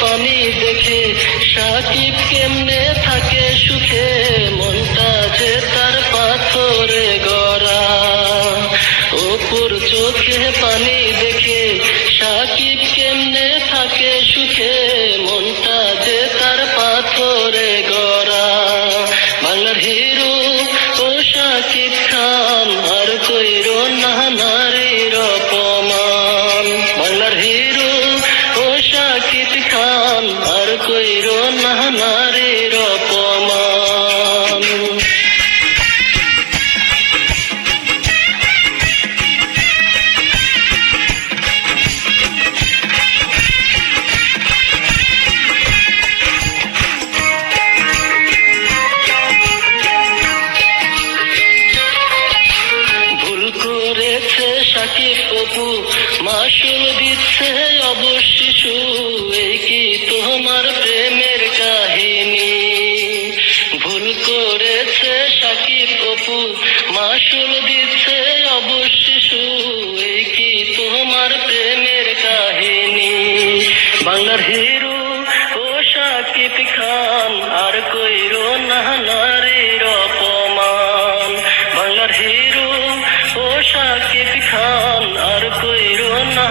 পানি দেখে সাকিব কেমনে থাকে সুখে, মনটা যে তার পাথরে গড়া। অপুর চোখে পানি দেখে সাকিব কেমনে থাকে সুখে, মনটা যে তার পাথরে গড়া। বাংলার হিরো ও সাকিব খান, আর কইরো না নারীর অপমান। বাংলার হিরো ও সাকিব খান, আর কইরো না নারীর অপমান। ভুল করেছে সাকিব অপু, মাসুল দিচ্ছে অবশ্য শিশু। এই কি তোমার প্রেমের কাহিনী? ভুল করেছে সাকিব অপু, মাসুল দিচ্ছে অবশ্য শিশু। এই কি তোমার প্রেমের কাহিনী? বাংলার হিরো ও সাকিব খান, আর কইরো না নারীর অপমান। বাংলার হিরো ও সাকিব খান, আর কইরো না